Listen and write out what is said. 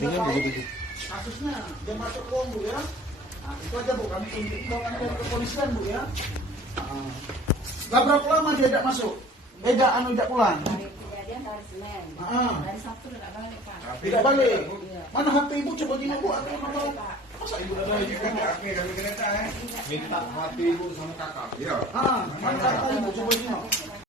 Tinggal begitu. Kasusnya dia masuk uang Bu ya. Nah, itu aja Bu, kami bawakan ke kepolisian Bu ya. Lah berapa lama dia tidak masuk? Tidak pulang. Hari kejadian hari Senin. Dari Sabtu tidak balik Pak. Tidak balik. Iya. Mana HP Ibu coba gini Bu, aku nomor. Masa Ibu ada lagi kan? Minta hati ibu sama kakak. Mana kata Ibu coba gini.